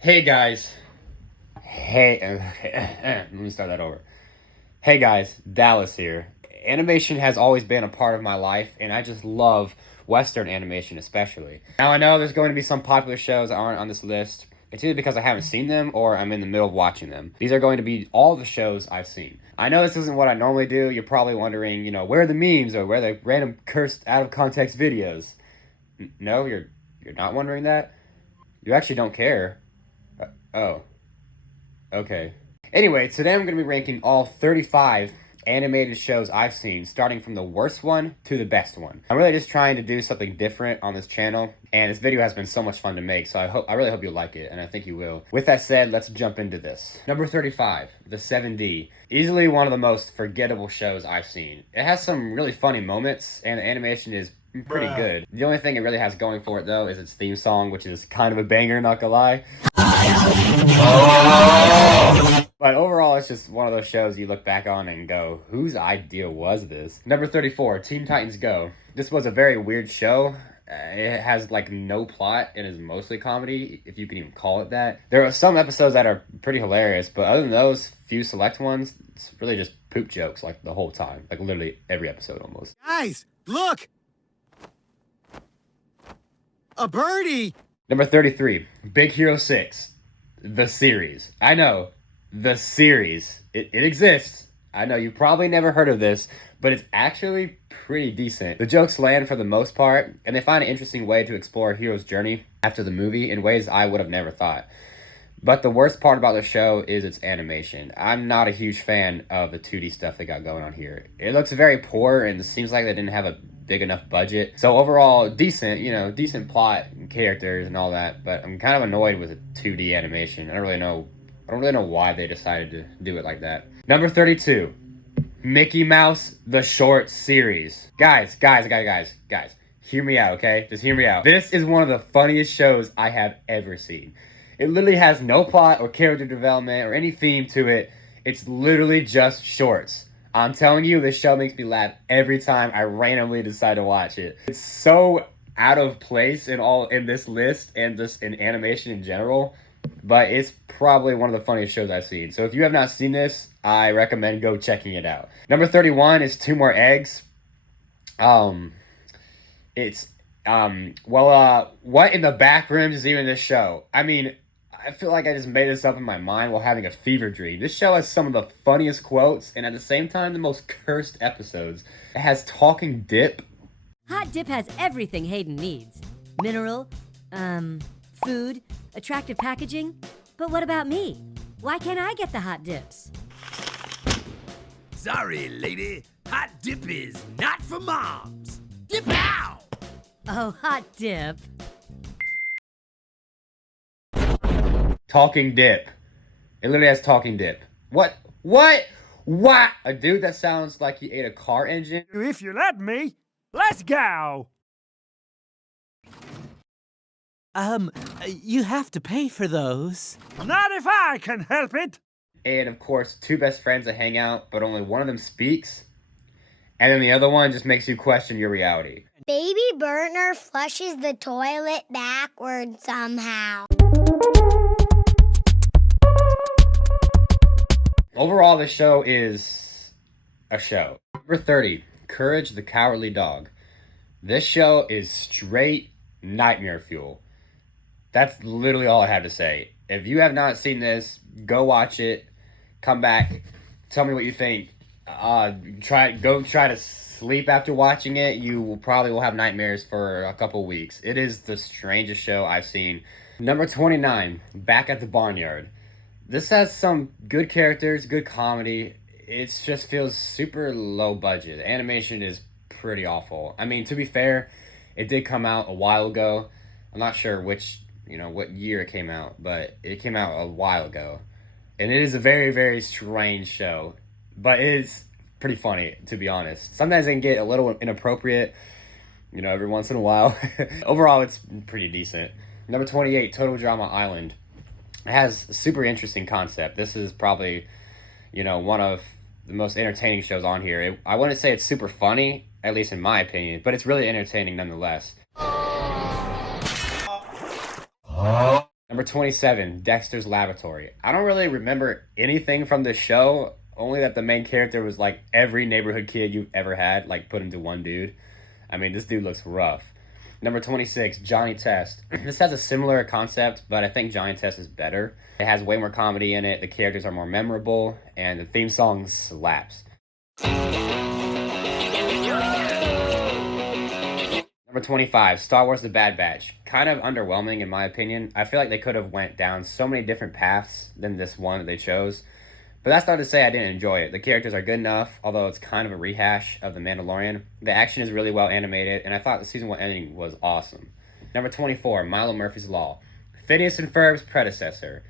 Hey guys. Hey, let me start that over. Hey guys, Dallas here. Animation has always been a part of my life, and I just love Western animation especially. Now I know there's going to be some popular shows that aren't on this list. It's either because I haven't seen them or I'm in the middle of watching them. These are going to be all the shows I've seen. I know this isn't what I normally do. You're probably wondering, where are the memes or where are the random cursed out of context videos? No, you're not wondering that? You actually don't care. Oh. Okay. Anyway, today I'm going to be ranking all 35 animated shows I've seen, starting from the worst one to the best one. I'm really just trying to do something different on this channel, and this video has been so much fun to make, so I really hope you like it, and I think you will. With that said, let's jump into this. Number 35, The 7D. Easily one of the most forgettable shows I've seen. It has some really funny moments, and the animation is pretty good. The only thing it really has going for it, though, is its theme song, which is kind of a banger, not gonna lie. But overall, it's just one of those shows you look back on and go, whose idea was this? Number 34, Teen Titans Go. This was a very weird show. It has like no plot and is mostly comedy, if you can even call it that. There are some episodes that are pretty hilarious, but other than those few select ones, it's really just poop jokes like the whole time. Like literally every episode almost. Guys, look! A birdie! Number 33, Big Hero 6. The series. I know. The series. It exists. I know you've probably never heard of this, but it's actually pretty decent. The jokes land for the most part, and they find an interesting way to explore a hero's journey after the movie in ways I would have never thought. But the worst part about the show is its animation. I'm not a huge fan of the 2D stuff they got going on here. It looks very poor, and it seems like they didn't have a big enough budget. So overall, decent, decent plot and characters and all that, but I'm kind of annoyed with the 2D animation. I don't really know why they decided to do it like that. Number 32, Mickey Mouse, the short series. Guys, hear me out, okay? Just hear me out. This is one of the funniest shows I have ever seen. It literally has no plot or character development or any theme to it. It's literally just shorts. I'm telling you, this show makes me laugh every time I randomly decide to watch it. It's so out of place in this list and just in animation in general, but it's probably one of the funniest shows I've seen. So if you have not seen this, I recommend go checking it out. Number 31 is Two More Eggs. What in the back rooms is even this show? I mean, I feel like I just made this up in my mind while having a fever dream. This show has some of the funniest quotes and at the same time the most cursed episodes. It has talking dip. Hot Dip has everything Hayden needs. Mineral, food, attractive packaging. But what about me? Why can't I get the hot dips? Sorry, lady. Hot dip is not for moms. Dip out! Oh, Hot Dip. Talking dip. It literally has talking dip. What? A dude that sounds like he ate a car engine? If you let me, let's go! You have to pay for those. Not if I can help it! And of course, two best friends that hang out, but only one of them speaks. And then the other one just makes you question your reality. Baby Burner flushes the toilet backwards somehow. Overall, the show is a show. Number 30, Courage the Cowardly Dog. This show is straight nightmare fuel. That's literally all I have to say. If you have not seen this, go watch it. Come back. Tell me what you think. Go try to sleep after watching it. You will probably have nightmares for a couple weeks. It is the strangest show I've seen. Number 29, Back at the Barnyard. This has some good characters, good comedy. It just feels super low budget. The animation is pretty awful. I mean, to be fair, it did come out a while ago. I'm not sure what year it came out, but it came out a while ago. And it is a very, very strange show. But it is pretty funny, to be honest. Sometimes it can get a little inappropriate, every once in a while. Overall, it's pretty decent. Number 28, Total Drama Island. It has a super interesting concept. This is probably, one of the most entertaining shows on here. I wouldn't say it's super funny, at least in my opinion, but it's really entertaining nonetheless. Number Number 27, Dexter's Laboratory. I don't really remember anything from this show, only that the main character was like every neighborhood kid you've ever had, like put into one dude. I mean, this dude looks rough. Number 26, Johnny Test. This has a similar concept, but I think Johnny Test is better. It has way more comedy in it, the characters are more memorable, and the theme song slaps. Number 25, Star Wars The Bad Batch. Kind of underwhelming in my opinion. I feel like they could have went down so many different paths than this one that they chose. But that's not to say I didn't enjoy it. The characters are good enough, although it's kind of a rehash of The Mandalorian. The action is really well animated, and I thought the season 1 ending was awesome. Number 24, Milo Murphys Law. Phineas and Ferb's predecessor.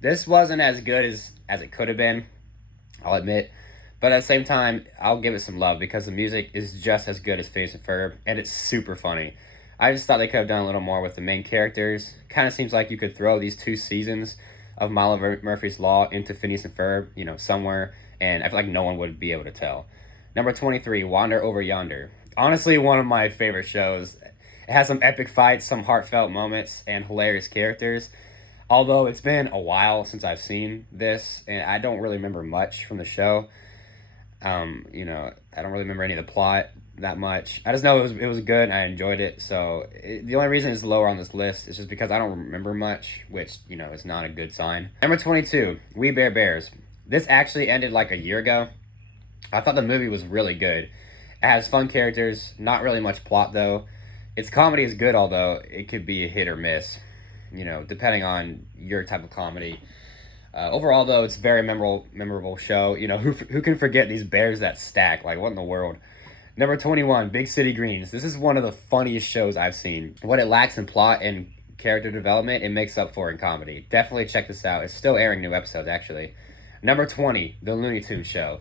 This wasn't as good as it could have been, I'll admit. But at the same time, I'll give it some love because the music is just as good as Phineas and Ferb, and it's super funny. I just thought they could have done a little more with the main characters. Kind of seems like you could throw these 2 seasons of Milo Murphys Law into Phineas and Ferb, somewhere, and I feel like no one would be able to tell. Number 23, Wander Over Yonder. Honestly, one of my favorite shows. It has some epic fights, some heartfelt moments, and hilarious characters. Although it's been a while since I've seen this, and I don't really remember much from the show. I don't really remember any of the plot that much. I just know it was good and I enjoyed it. So the only reason it's lower on this list is just because I don't remember much, which, is not a good sign. Number 22, We Bare Bears. This actually ended like a year ago. I thought the movie was really good. It has fun characters, not really much plot though. Its comedy is good, although it could be a hit or miss, depending on your type of comedy. Overall, though, it's a very memorable show. Who can forget these bears that stack? Like, what in the world? Number 21, Big City Greens. This is one of the funniest shows I've seen. What it lacks in plot and character development, it makes up for in comedy. Definitely check this out. It's still airing new episodes, actually. Number 20, The Looney Tunes Show.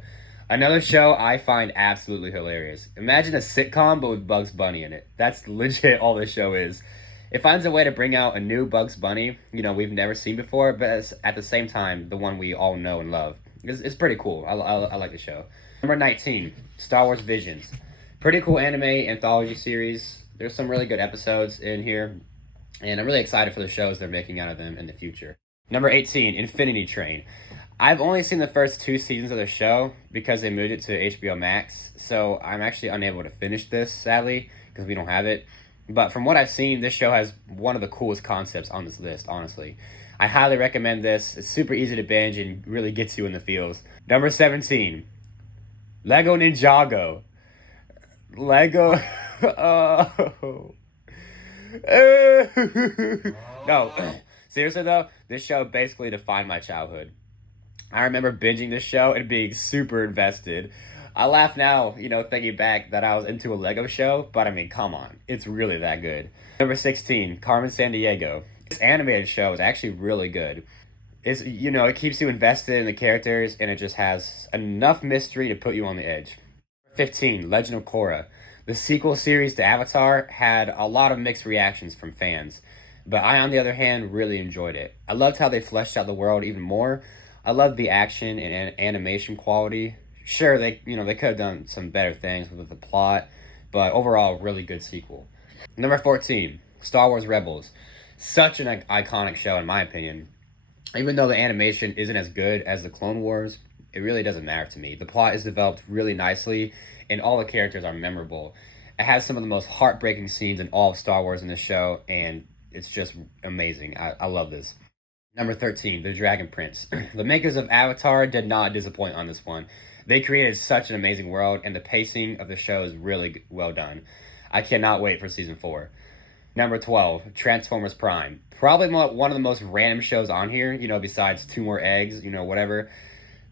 Another show I find absolutely hilarious. Imagine a sitcom, but with Bugs Bunny in it. That's legit all this show is. It finds a way to bring out a new Bugs Bunny, we've never seen before, but at the same time, the one we all know and love. It's pretty cool. I like the show. Number 19, Star Wars Visions. Pretty cool anime anthology series. There's some really good episodes in here, and I'm really excited for the shows they're making out of them in the future. Number 18, Infinity Train. I've only seen the first 2 seasons of the show because they moved it to HBO Max, so I'm actually unable to finish this, sadly, because we don't have it. But from what I've seen, this show has one of the coolest concepts on this list, honestly. I highly recommend this. It's super easy to binge and really gets you in the feels. Number 17, Lego Ninjago. Lego... Oh. No, seriously though, this show basically defined my childhood. I remember binging this show and being super invested. I laugh now, thinking back that I was into a Lego show, but I mean, come on. It's really that good. Number 16, Carmen Sandiego. This animated show is actually really good. It's, it keeps you invested in the characters, and it just has enough mystery to put you on the edge. 15, Legend of Korra. The sequel series to Avatar had a lot of mixed reactions from fans, but I, on the other hand, really enjoyed it. I loved how they fleshed out the world even more. I loved the action and animation quality. Sure, they could have done some better things with the plot, but overall, really good sequel. Number 14, Star Wars Rebels. Such an iconic show, in my opinion. Even though the animation isn't as good as the Clone Wars, it really doesn't matter to me. The plot is developed really nicely, and all the characters are memorable. It has some of the most heartbreaking scenes in all of Star Wars in this show, and it's just amazing. I love this. Number 13, The Dragon Prince. The makers of Avatar did not disappoint on this one. They created such an amazing world, and the pacing of the show is really well done. I cannot wait for season 4. Number 12, Transformers Prime. Probably one of the most random shows on here, besides Two More Eggs, whatever.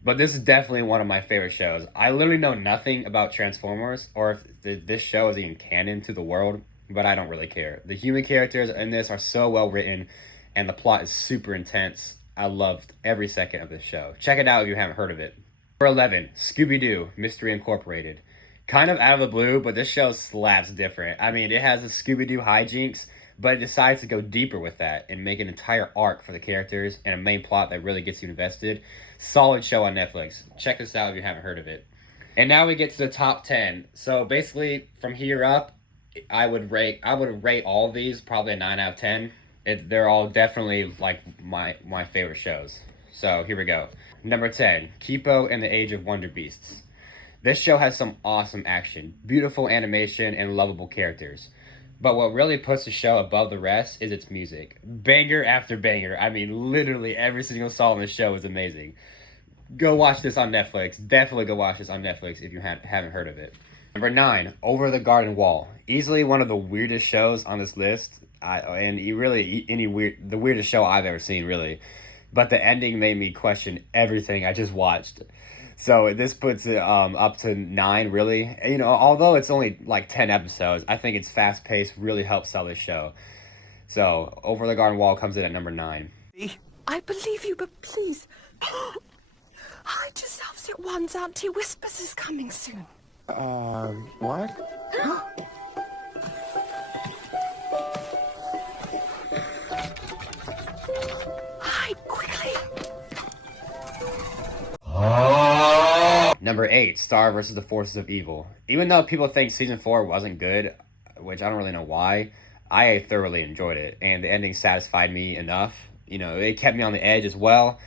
But this is definitely one of my favorite shows. I literally know nothing about Transformers, or if this show is even canon to the world, but I don't really care. The human characters in this are so well written, and the plot is super intense. I loved every second of this show. Check it out if you haven't heard of it. Number 11, ScoobyDoo Mystery Incorporated. Kind of out of the blue, but this show slaps different. I mean, it has the Scooby-Doo hijinks, but it decides to go deeper with that and make an entire arc for the characters and a main plot that really gets you invested. Solid show on Netflix. Check this out if you haven't heard of it. And now we get to the top 10. So basically, from here up, I would rate all of these probably a 9 out of 10. They're all definitely like my favorite shows. So here we go. Number 10, Kipo and the Age of Wonder Beasts. This show has some awesome action, beautiful animation, and lovable characters. But what really puts the show above the rest is its music. Banger after banger. I mean, literally every single song in the show is amazing. Go watch this on Netflix. Definitely go watch this on Netflix if you haven't heard of it. Number 9, Over the Garden Wall. Easily one of the weirdest shows on this list. The weirdest show I've ever seen, really. But the ending made me question everything I just watched. So this puts it up to 9, really. You know, although it's only like 10 episodes, I think it's fast-paced, really helps sell this show. So Over the Garden Wall comes in at number 9. I believe you, but please, hide yourselves at once. Auntie Whispers is coming soon. What? Hide quickly. Number 8, Star vs. the Forces of Evil. Even though people think season 4 wasn't good, which I don't really know why, I thoroughly enjoyed it, and the ending satisfied me enough. You know, it kept me on the edge as well.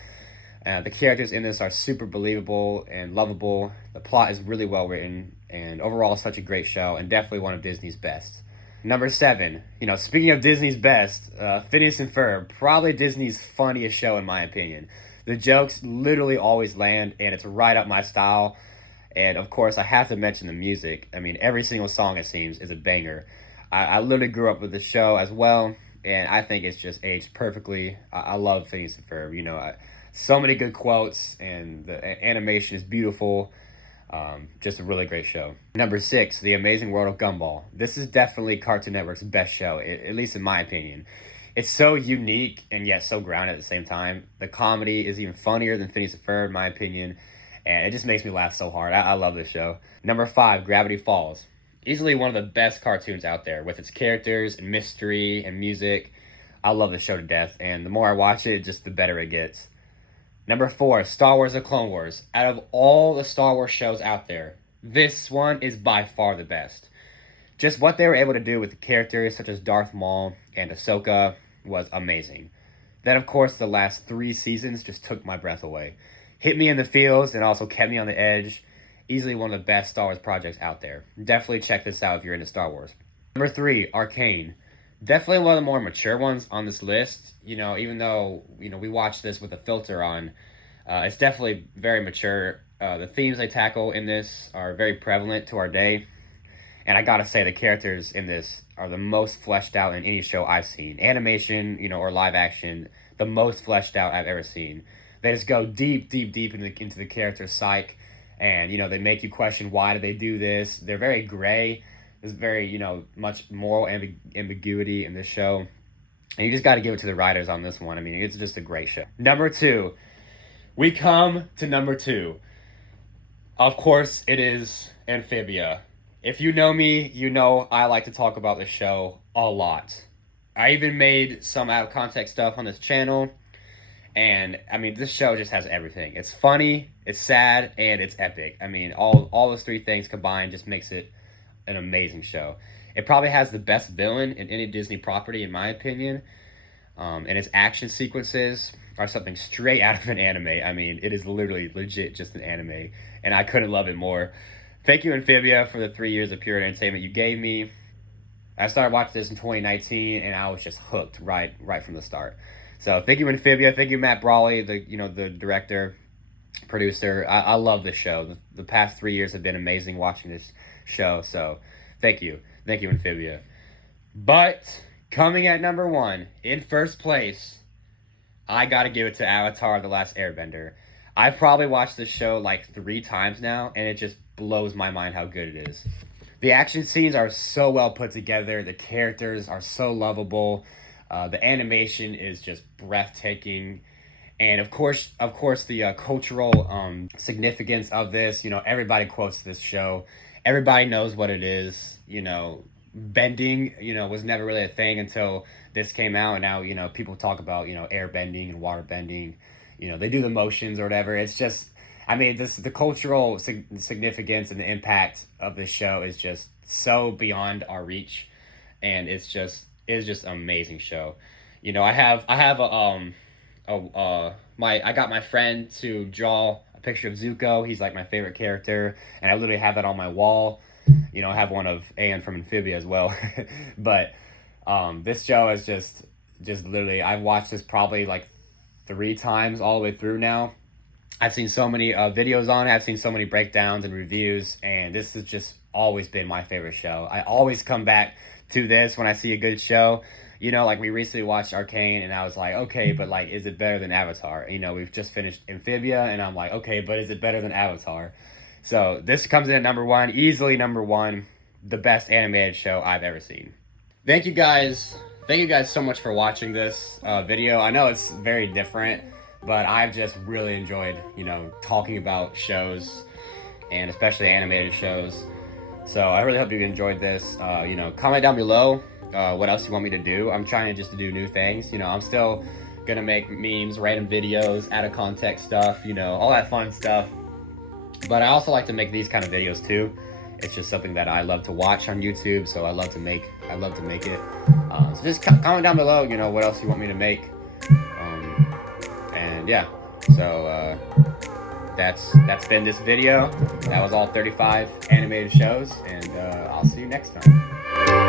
The characters in this are super believable and lovable. The plot is really well written, and overall such a great show, and definitely one of Disney's best. Number 7, you know, speaking of Disney's best, Phineas and Ferb, probably Disney's funniest show in my opinion. The jokes literally always land, and it's right up my style. And of course, I have to mention the music. I mean, every single song, it seems, is a banger. I literally grew up with the show as well, and I think it's just aged perfectly. I love Phineas and Ferb. You know, so many good quotes, and the animation is beautiful. Just a really great show. Number 6, The Amazing World of Gumball. This is definitely Cartoon Network's best show, at least in my opinion. It's so unique and yet so grounded at the same time. The comedy is even funnier than Phineas and Ferb, in my opinion, and it just makes me laugh so hard. I love this show. Number 5, Gravity Falls. Easily one of the best cartoons out there, with its characters and mystery and music. I love the show to death, and the more I watch it, just the better it gets. Number 4, Star Wars: The Clone Wars. Out of all the Star Wars shows out there, this one is by far the best. Just what they were able to do with the characters such as Darth Maul and Ahsoka was amazing. Then, of course, the last 3 seasons just took my breath away. Hit me in the feels and also kept me on the edge. Easily one of the best Star Wars projects out there. Definitely check this out if you're into Star Wars. Number 3, Arcane. Definitely one of the more mature ones on this list. You know, even though, you know, we watched this with a filter on, it's definitely very mature. The themes they tackle in this are very prevalent to our day. And I gotta say, the characters in this are the most fleshed out in any show I've seen. Animation, you know, or live action, the most fleshed out I've ever seen. They just go deep into the character's psyche. And, you know, they make you question, why do they do this? They're very gray. There's very, you know, much moral ambiguity in this show. And you just got to give it to the writers on this one. I mean, it's just a great show. Number 2. We come to number 2. Of course, it is Amphibia. If you know me, you know I like to talk about this show a lot. I even made some out of context stuff on this channel. And, I mean, this show just has everything. It's funny, it's sad, and it's epic. I mean, all those 3 things combined just makes it an amazing show. It probably has the best villain in any Disney property, in my opinion. And its action sequences are something straight out of an anime. I mean, it is literally legit just an anime. And I couldn't love it more. Thank you, Amphibia, for the 3 years of pure entertainment you gave me. I started watching this in 2019, and I was just hooked right from the start. So thank you, Amphibia. Thank you, Matt Brawley, the director, producer. I love this show. The past 3 years have been amazing watching this show. So thank you, Amphibia. But coming at number 1, in first place, I gotta give it to Avatar: The Last Airbender. I've probably watched this show like 3 times now, and it just blows my mind how good it is. The action scenes are so well put together. The characters are so lovable. The animation is just breathtaking. And of course, the cultural significance of this. You know, everybody quotes this show. Everybody knows what it is. You know, bending, you know, was never really a thing until this came out. And now, you know, people talk about, you know, air bending and water bending. You know, they do the motions or whatever. It's just, I mean, the cultural significance and the impact of this show is just so beyond our reach. And it's just an amazing show. You know, I got my friend to draw a picture of Zuko. He's like my favorite character, and I literally have that on my wall. You know, I have one of Aang from Amphibia as well. But this show is just literally, I've watched this probably like 3 times all the way through now. I've seen so many videos on it. I've seen so many breakdowns and reviews, and this has just always been my favorite show. I always come back to this when I see a good show. You know, like we recently watched Arcane, and I was like, okay, but like, is it better than Avatar? You know, we've just finished Amphibia, and I'm like, okay, but is it better than Avatar? So this comes in at number 1, easily number 1, the best animated show I've ever seen. Thank you guys so much for watching this video. I know it's very different, but I've just really enjoyed, you know, talking about shows, and especially animated shows. So I really hope you enjoyed this. You know, comment down below what else you want me to do. I'm trying to do new things. You know, I'm still gonna make memes, random videos, out of context stuff, you know, all that fun stuff. But I also like to make these kind of videos too. It's just something that I love to watch on YouTube, so I love to make it. So just comment down below, you know, what else you want me to make. And yeah, so that's been this video. That was all 35 animated shows, and I'll see you next time.